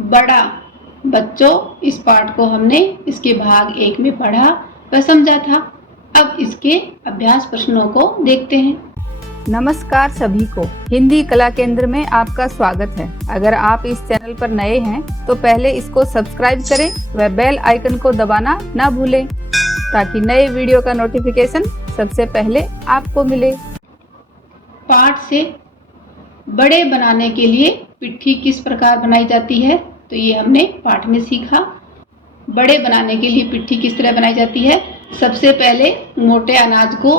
बड़ा। बच्चों, इस पाठ को हमने इसके भाग 1 में पढ़ा व समझा था। अब इसके अभ्यास प्रश्नों को देखते हैं। नमस्कार सभी को, हिंदी कला केंद्र में आपका स्वागत है। अगर आप इस चैनल पर नए हैं तो पहले इसको सब्सक्राइब करें व बेल आइकन को दबाना ना भूलें ताकि नए वीडियो का नोटिफिकेशन सबसे पहले आपको मिले। पाठ से बड़े बनाने के लिए पिट्ठी किस प्रकार बनाई जाती है, तो ये हमने पाठ में सीखा। बड़े बनाने के लिए पिट्ठी किस तरह बनाई जाती है। सबसे पहले मोटे अनाज को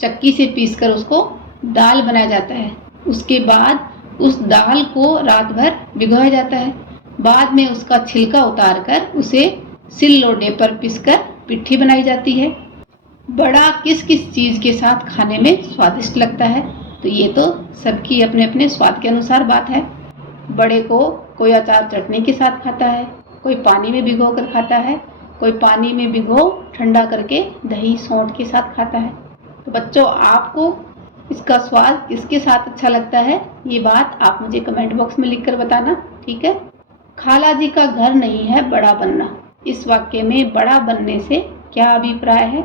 चक्की से पीसकर उसको दाल बनाया जाता है। उसके बाद उस दाल को रात भर भिगोया जाता है। बाद में उसका छिलका उतारकर उसे सिललोड़े पर पीसकर पिट्ठी बनाई जाती है। बड़ा किस किस चीज़ के साथ खाने में स्वादिष्ट लगता है, तो ये तो सबकी अपने अपने स्वाद के अनुसार बात है। बड़े को कोई अचार चटनी के साथ खाता है, कोई पानी में भिगो कर खाता है, कोई पानी में भिगो ठंडा करके दही सौंठ के साथ खाता है। तो बच्चों, आपको इसका स्वाद किसके साथ अच्छा लगता है, ये बात आप मुझे कमेंट बॉक्स में लिखकर बताना, ठीक है। खाला जी का घर नहीं है बड़ा बनना, इस वाक्य में बड़ा बनने से क्या अभिप्राय है।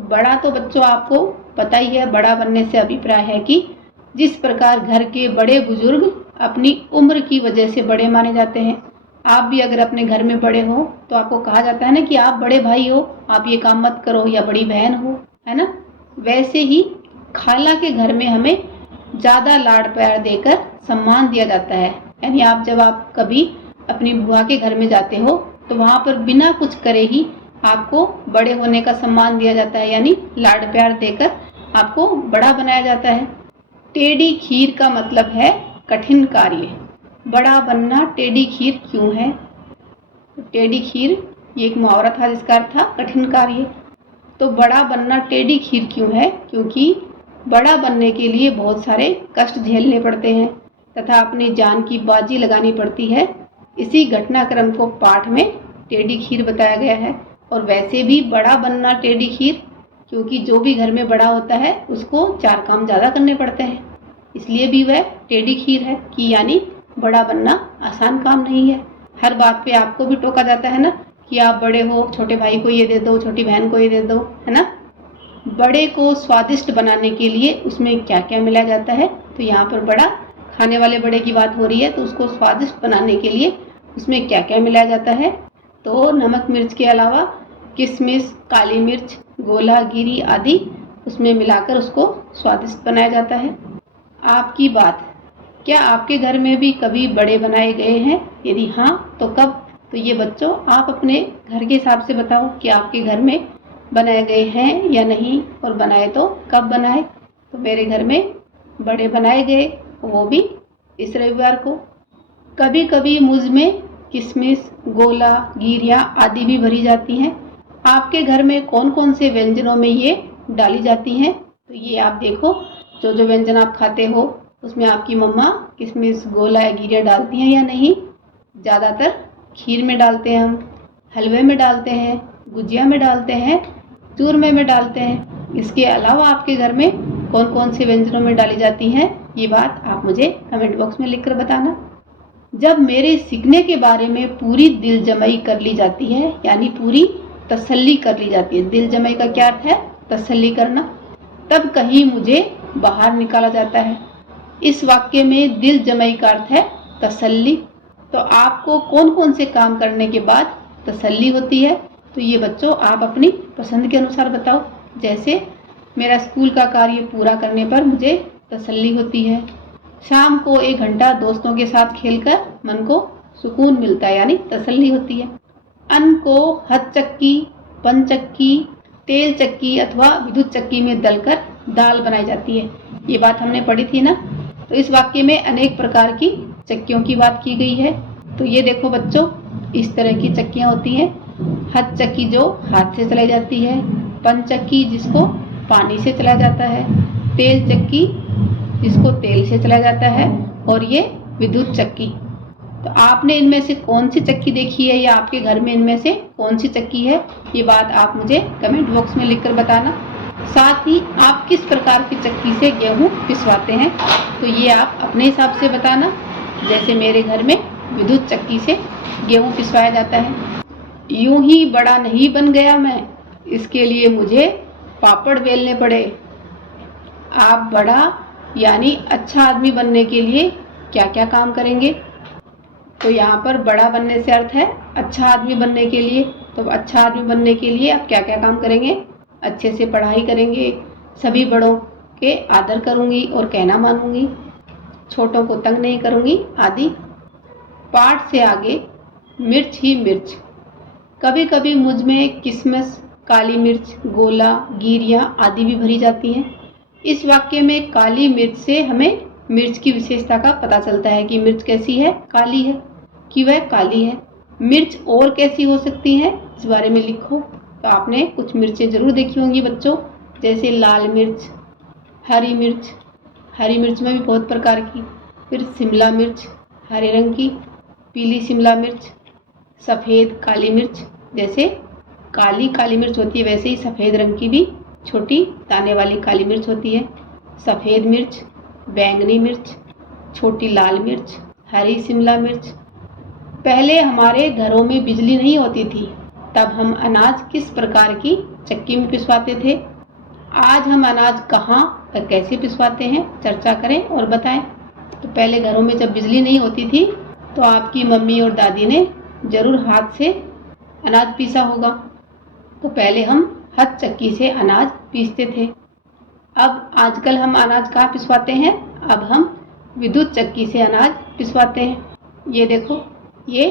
बड़ा तो बच्चों आपको पता ही है, बड़ा बनने से अभिप्राय है कि जिस प्रकार घर के बड़े बुजुर्ग अपनी उम्र की वजह से बड़े माने जाते हैं। आप भी अगर अपने घर में बड़े हो तो आपको कहा जाता है ना कि आप बड़े भाई हो, आप ये काम मत करो, या बड़ी बहन हो, है ना। वैसे ही खाला के घर में हमें ज़्यादा लाड़ प्यार देकर सम्मान दिया जाता है। यानी जब आप कभी अपनी बुआ के घर में जाते हो तो वहाँ पर बिना कुछ करे ही आपको बड़े होने का सम्मान दिया जाता है, यानी लाड़ प्यार देकर आपको बड़ा बनाया जाता है। टेढ़ी खीर का मतलब है कठिन कार्य। बड़ा बनना टेढ़ी खीर क्यों है। टेढ़ी खीर ये एक मुहावरा था जिसका अर्थ था कठिन कार्य। तो बड़ा बनना टेढ़ी खीर क्यों है, क्योंकि बड़ा बनने के लिए बहुत सारे कष्ट झेलने पड़ते हैं तथा अपनी जान की बाजी लगानी पड़ती है। इसी घटनाक्रम को पाठ में टेढ़ी खीर बताया गया है। और वैसे भी बड़ा बनना टेढ़ी खीर, क्योंकि जो भी घर में बड़ा होता है उसको 4 काम ज़्यादा करने पड़ते हैं, इसलिए भी वह टेढ़ी खीर है कि यानी बड़ा बनना आसान काम नहीं है। हर बात पे आपको भी टोका जाता है ना कि आप बड़े हो, छोटे भाई को ये दे दो, छोटी बहन को ये दे दो, है ना। बड़े को स्वादिष्ट बनाने के लिए उसमें क्या क्या मिलाया जाता है, तो यहाँ पर बड़ा खाने वाले बड़े की बात हो रही है, तो उसको स्वादिष्ट बनाने के लिए उसमें क्या क्या मिलाया जाता है। तो नमक मिर्च के अलावा किशमिश, काली मिर्च, गोला, गिरी आदि उसमें मिलाकर उसको स्वादिष्ट बनाया जाता है। आपकी बात, क्या आपके घर में भी कभी बड़े बनाए गए हैं? यदि हाँ तो कब? तो ये बच्चों आप अपने घर के हिसाब से बताओ कि आपके घर में बनाए गए हैं या नहीं, और बनाए तो कब बनाए। तो मेरे घर में बड़े बनाए गए, वो भी इस रविवार को। कभी कभी मुझ में किशमिश, गोला, गिरियाँ आदि भी भरी जाती हैं। आपके घर में कौन कौन से व्यंजनों में ये डाली जाती हैं, तो ये आप देखो। जो जो व्यंजन आप खाते हो उसमें आपकी मम्मा किशमिश, गोला या गिरियाँ डालती हैं या नहीं। ज़्यादातर खीर में डालते हैं हम, हलवे में डालते हैं, गुजिया में डालते हैं, चूरमे में डालते हैं। इसके अलावा आपके घर में कौन कौन से व्यंजनों में डाली जाती हैं, ये बात आप मुझे कमेंट बॉक्स में लिखकर बताना। जब मेरे सीखने के बारे में पूरी दिल जमाई कर ली जाती है, यानी पूरी तसल्ली कर ली जाती है। दिल जमाई का क्या अर्थ है? तसल्ली करना। तब कहीं मुझे बाहर निकाला जाता है। इस वाक्य में दिल जमाई का अर्थ है तसल्ली। तो आपको कौन कौन से काम करने के बाद तसल्ली होती है, तो ये बच्चों आप अपनी पसंद के अनुसार बताओ। जैसे मेरा स्कूल का कार्य पूरा करने पर मुझे तसल्ली होती है। शाम को 1 घंटा दोस्तों के साथ खेलकर मन को सुकून मिलता है, यानी तसल्ली होती है। अन्न को हथ चक्की, पन चक्की, तेल चक्की अथवा विद्युत चक्की में दलकर दाल बनाई जाती है। ये बात हमने पढ़ी थी ना। तो इस वाक्य में अनेक प्रकार की चक्कियों की बात की गई है। तो ये देखो बच्चों, इस तरह की चक्कियाँ होती हैं। हथ चक्की जो हाथ से चलाई जाती है, पन चक्की जिसको पानी से चलाया जाता है, तेल चक्की जिसको तेल से चलाया जाता है, और ये विद्युत चक्की। तो आपने इनमें से कौन सी चक्की देखी है, या आपके घर में इनमें से कौन सी चक्की है, ये बात आप मुझे कमेंट बॉक्स में लिखकर बताना। साथ ही आप किस प्रकार की चक्की से गेहूँ पिसवाते हैं, तो ये आप अपने हिसाब से बताना। जैसे मेरे घर में विद्युत चक्की से गेहूं पिसवाया जाता है। यूं ही बड़ा नहीं बन गया मैं, इसके लिए मुझे पापड़ बेलने पड़े। आप बड़ा यानी अच्छा आदमी बनने के लिए क्या क्या काम करेंगे? तो यहाँ पर बड़ा बनने से अर्थ है अच्छा आदमी बनने के लिए। तो अच्छा आदमी बनने के लिए आप क्या क्या काम करेंगे? अच्छे से पढ़ाई करेंगे, सभी बड़ों के आदर करूँगी और कहना मानूंगी, छोटों को तंग नहीं करूँगी आदि। पाठ से आगे मिर्च ही मिर्च। कभी कभी मुझ में किशमिश, काली मिर्च, गोला, गिरियाँ आदि भी भरी जाती हैं। इस वाक्य में काली मिर्च से हमें मिर्च की विशेषता का पता चलता है कि मिर्च कैसी है? काली है, कि वह काली है। मिर्च और कैसी हो सकती है, इस बारे में लिखो। तो आपने कुछ मिर्चें जरूर देखी होंगी बच्चों, जैसे लाल मिर्च, हरी मिर्च, हरी मिर्च में भी बहुत प्रकार की, फिर शिमला मिर्च हरे रंग की, पीली शिमला मिर्च, सफ़ेद काली मिर्च। जैसे काली काली मिर्च होती है वैसे ही सफ़ेद रंग की भी छोटी दाने वाली काली मिर्च होती है। सफ़ेद मिर्च, बैंगनी मिर्च, छोटी लाल मिर्च, हरी शिमला मिर्च। पहले हमारे घरों में बिजली नहीं होती थी, तब हम अनाज किस प्रकार की चक्की में पिसवाते थे? आज हम अनाज कहाँ और कैसे पिसवाते हैं, चर्चा करें और बताएं। तो पहले घरों में जब बिजली नहीं होती थी तो आपकी मम्मी और दादी ने ज़रूर हाथ से अनाज पीसा होगा। तो पहले हम हाथ चक्की से अनाज पीसते थे। अब आजकल हम अनाज कहाँ पिसवाते हैं? अब हम विद्युत चक्की से अनाज पिसवाते हैं। ये देखो, ये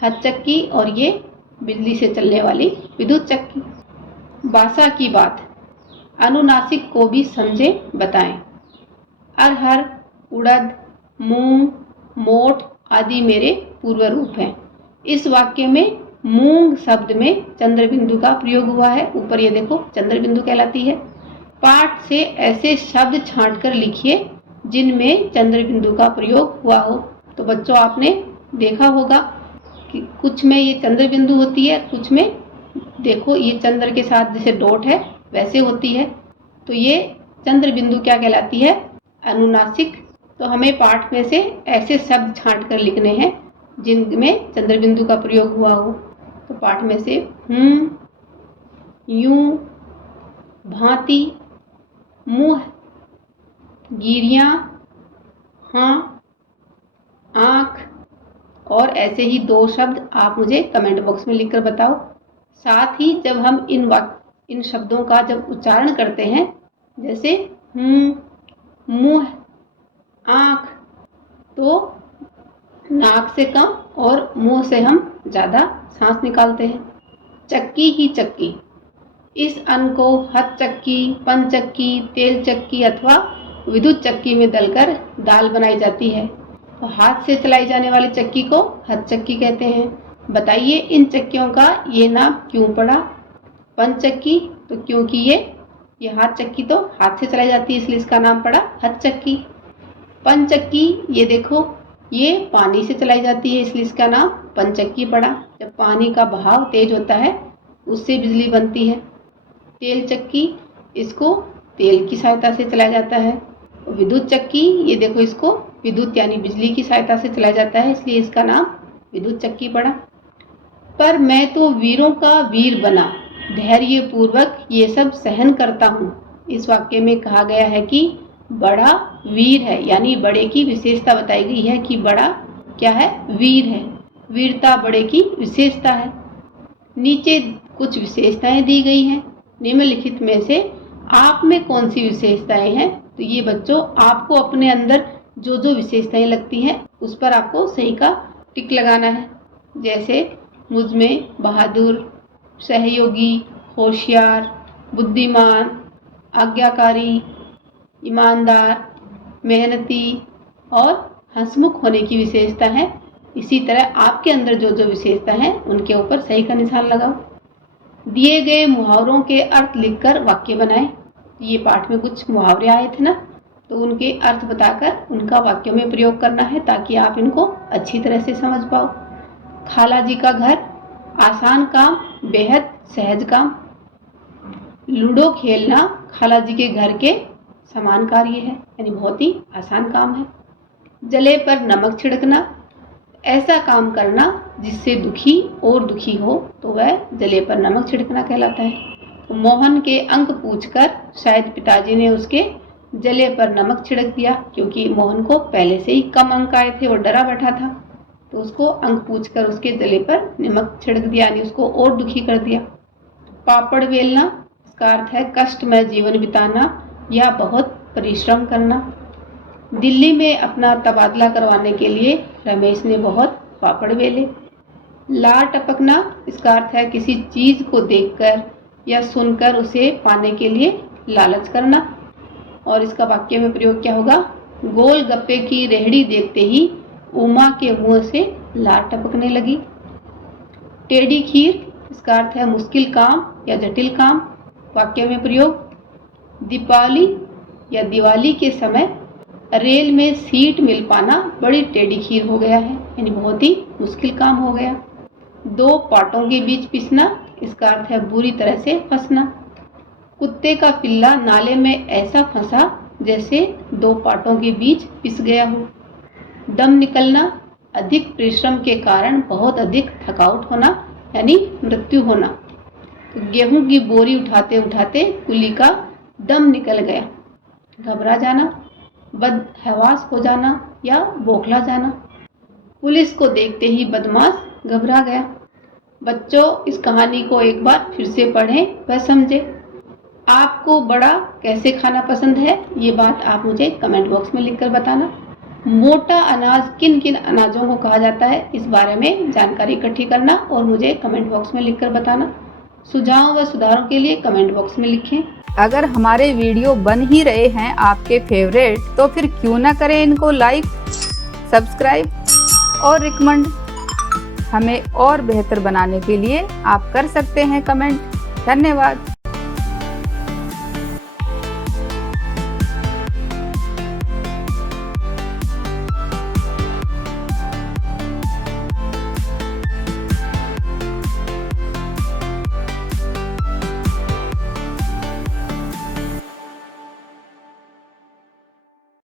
हाथ चक्की और ये बिजली से चलने वाली विद्युत चक्की। भाषा की बात, अनुनासिक को भी समझे बताएं। अरहर, उड़द, मूंग, मोठ आदि मेरे पूर्व रूप हैं। इस वाक्य में मूंग शब्द में चंद्र बिंदु का प्रयोग हुआ है। ऊपर ये देखो चंद्र बिंदु कहलाती है। पाठ से ऐसे शब्द छांटकर लिखिए जिनमें चंद्र बिंदु का प्रयोग हुआ हो। तो बच्चों आपने देखा होगा कि कुछ में ये चंद्र बिंदु होती है, कुछ में देखो ये चंद्र के साथ जैसे डॉट है वैसे होती है। तो ये चंद्र बिंदु क्या कहलाती है? अनुनासिक। तो हमें पाठ में से ऐसे शब्द छांट कर लिखने हैं जिनमें चंद्र बिंदु का प्रयोग हुआ हो। तो पाठ में से यूं, भांति, मुँह, गिरियाँ, हाँ, आँख और ऐसे ही 2 शब्द आप मुझे कमेंट बॉक्स में लिखकर बताओ। साथ ही जब हम इन शब्दों का जब उच्चारण करते हैं, जैसे मुँह, आँख, तो नाक से कम और मुंह से हम ज़्यादा सांस निकालते हैं। चक्की ही चक्की। इस अन्न को हथ चक्की, पन चक्की, तेल चक्की अथवा विद्युत चक्की में दलकर दाल बनाई जाती है। तो हाथ से चलाई जाने वाली चक्की को हथ चक्की कहते हैं। बताइए इन चक्कियों का ये नाम क्यों पड़ा? पन चक्की, तो क्योंकि ये हाथ चक्की तो हाथ से चलाई जाती है इसलिए इसका नाम पड़ा हथ चक्की। पन चक्की, ये देखो ये पानी से चलाई जाती है इसलिए इसका नाम पनचक्की पड़ा। जब पानी का बहाव तेज होता है उससे बिजली बनती है। तेल चक्की, इसको तेल की सहायता से चलाया जाता है। विद्युत चक्की, ये देखो इसको विद्युत यानी बिजली की सहायता से चलाया जाता है इसलिए इसका नाम विद्युत चक्की पड़ा। पर मैं तो वीरों का वीर बना, धैर्य पूर्वक ये सब सहन करता हूँ। इस वाक्य में कहा गया है कि बड़ा वीर है, यानी बड़े की विशेषता बताई गई है कि बड़ा क्या है? वीर है। वीरता बड़े की विशेषता है। नीचे कुछ विशेषताएं दी गई हैं। निम्नलिखित में से आप में कौन सी विशेषताएं हैं? तो ये बच्चों आपको अपने अंदर जो जो विशेषताएं लगती हैं उस पर आपको सही का टिक लगाना है। जैसे मुझ में बहादुर, सहयोगी, होशियार, बुद्धिमान, आज्ञाकारी, ईमानदार, मेहनती और हंसमुख होने की विशेषता है। इसी तरह आपके अंदर जो जो विशेषता है उनके ऊपर सही का निशान लगाओ। दिए गए मुहावरों के अर्थ लिखकर वाक्य बनाएं। ये पाठ में कुछ मुहावरे आए थे ना, तो उनके अर्थ बताकर उनका वाक्यों में प्रयोग करना है ताकि आप इनको अच्छी तरह से समझ पाओ। खाला जी का घर, आसान काम, बेहद सहज काम। लूडो खेलना खाला जी के घर के समान कार्य है, यानी बहुत ही आसान काम है। जले पर नमक छिड़कना, ऐसा काम करना जिससे दुखी और दुखी हो तो वह जले पर नमक छिड़कना कहलाता है। तो मोहन के अंक पूछकर शायद पिताजी ने उसके जले पर नमक छिड़क दिया, क्योंकि मोहन को पहले से ही कम अंक आए थे, वो डरा बैठा था। तो उसको अंक पूछकर उसके जले पर नमक छिड़क दिया, यानी उसको और दुखी कर दिया। पापड़ बेलना, इसका अर्थ है कष्टमय जीवन बिताना या बहुत परिश्रम करना। दिल्ली में अपना तबादला करवाने के लिए रमेश ने बहुत पापड़ बेले। लार टपकना, इसका अर्थ है किसी चीज को देखकर या सुनकर उसे पाने के लिए लालच करना। और इसका वाक्य में प्रयोग क्या होगा? गोलगप्पे की रेहड़ी देखते ही उमा के मुंह से लार टपकने लगी। टेढ़ी खीर, इसका अर्थ है मुश्किल काम या जटिल काम। वाक्य में प्रयोग, दीपावली या दिवाली के समय रेल में सीट मिल पाना बड़ी टेढ़ी खीर हो गया है, यानी बहुत ही मुश्किल काम हो गया। दो पाटों के बीच पिसना, इसका अर्थ है बुरी तरह से फंसना। कुत्ते का पिल्ला नाले में ऐसा फंसा जैसे दो पाटों के बीच पिस गया हो। दम निकलना, अधिक परिश्रम के कारण बहुत अधिक थकावट होना, यानी मृत्यु होना। तो गेहूं की बोरी उठाते उठाते कुली का दम निकल गया। घबरा जाना, बदहवास हो जाना या बौखला जाना। पुलिस को देखते ही बदमाश घबरा गया। बच्चों, इस कहानी को एक बार फिर से पढ़ें व समझें। आपको बड़ा कैसे खाना पसंद है, ये बात आप मुझे कमेंट बॉक्स में लिखकर बताना। मोटा अनाज किन किन अनाजों को कहा जाता है, इस बारे में जानकारी इकट्ठी करना और मुझे कमेंट बॉक्स में लिखकर बताना। सुझाव व सुधारों के लिए कमेंट बॉक्स में लिखें। अगर हमारे वीडियो बन ही रहे हैं आपके फेवरेट, तो फिर क्यों ना करें इनको लाइक, सब्सक्राइब और रिकमेंड। हमें और बेहतर बनाने के लिए आप कर सकते हैं कमेंट। धन्यवाद।